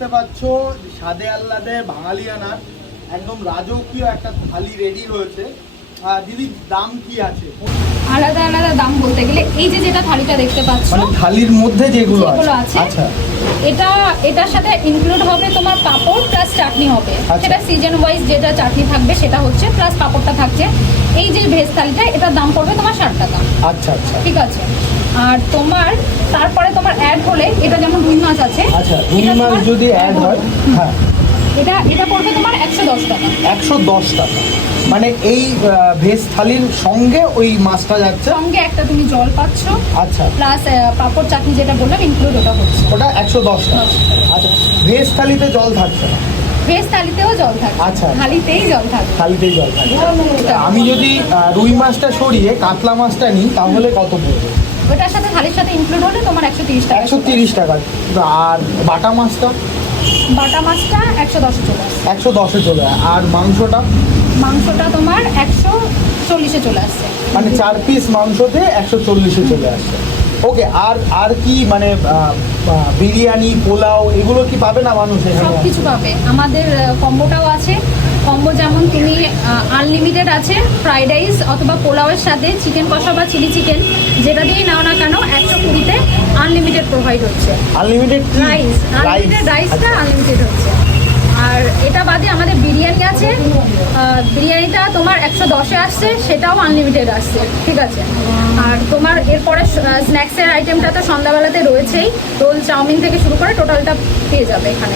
দেখতে পাচ্ছ সাদে আল্লাদে বাঙালিয়ানার একদম রাজকীয় একটা থালি রেডি রয়েছে। দিদি দাম কি আছে? আলাদা আলাদা দাম বলতে গেলে এই যে যেটা থালিটা দেখতে পাচ্ছ মানে থালির মধ্যে যেগুলো আছে। আচ্ছা। এটা এটার সাথে ইনক্লুড হবে তোমার পাপড় প্লাস চাটনি হবে। আচ্ছা। সেটা সিজন ওয়াইজ যেটা চাটনি থাকবে সেটা হচ্ছে প্লাস পাপড়টা থাকছে। এই যে ভেজ থালিটা এটার দাম পড়বে তোমার ষাট টাকা। আচ্ছা আচ্ছা। ঠিক আছে? আর তোমার তারপরে তোমার অ্যাড হলে এটা যেমন রুই মাছ আছে আচ্ছা রুই মাছ যদি অ্যাড হয় হ্যাঁ এটা এটা পড়বে তোমার একশো দশ টাকা। একশো দশ টাকা। মানে এই ভেজ থালির সঙ্গে ওই মাছটা যাচ্ছে? সঙ্গে একটা তুমি জল পাচ্ছ আচ্ছা। প্লাস পাপড় চাটনি যেটা বললাম ইনক্লুড ওটা হচ্ছে। ওটা একশো দশ টাকা। আচ্ছা ভেজ থালিতে জল থাকছে না? ভেজ থালিতেও জল থাকবে আচ্ছা। থালিতেই জল থাকবে থালিতেই জল থাকছে। আমি যদি রুই মাছটা সরিয়ে কাতলা মাছটা নিই তাহলে কত পড়বে? ওটার সাথে থালির সাথে ইনক্লুড হলে তোমার একশো তিরিশ টাকা একশো তিরিশ টাকা। আর বাটা মাছটা? বাটা মাছটা একশো দশে চলে আসছে একশো দশে চলে যায় আর মাংসটা? মাংসটা তোমার একশো চল্লিশে চলে আসছে মানে চার পিস মাংসতে একশো চল্লিশে চলে আসছে ওকে আর আর কি মানে বিরিয়ানি পোলাও এগুলো কি পাবে না মানুষ সব কিছু পাবে। আমাদের কম্বোটাও আছে। কম্বো যেমন তুমি আনলিমিটেড আছে ফ্রাইড রাইস অথবা পোলাওয়ের সাথে চিকেন কষা বা চিলি চিকেন যেটা দিয়েই নাও না কেন একশো কুড়িতে আনলিমিটেড প্রোভাইড হচ্ছে। আনলিমিটেড রাইস আনলিমিটেড রাইসটা আনলিমিটেড হচ্ছে। আর এটা বাদে আমাদের বিরিয়ানি আছে বিরিয়ানিটা তোমার একশো দশে আসছে সেটাও আনলিমিটেড আসছে ঠিক আছে? আর তোমার এরপরে স্ন্যাক্সের আইটেমটা তো সন্ধ্যাবেলাতে রয়েছেই রোল চাউমিন থেকে শুরু করে টোটালটা পেয়ে যাবে এখানে।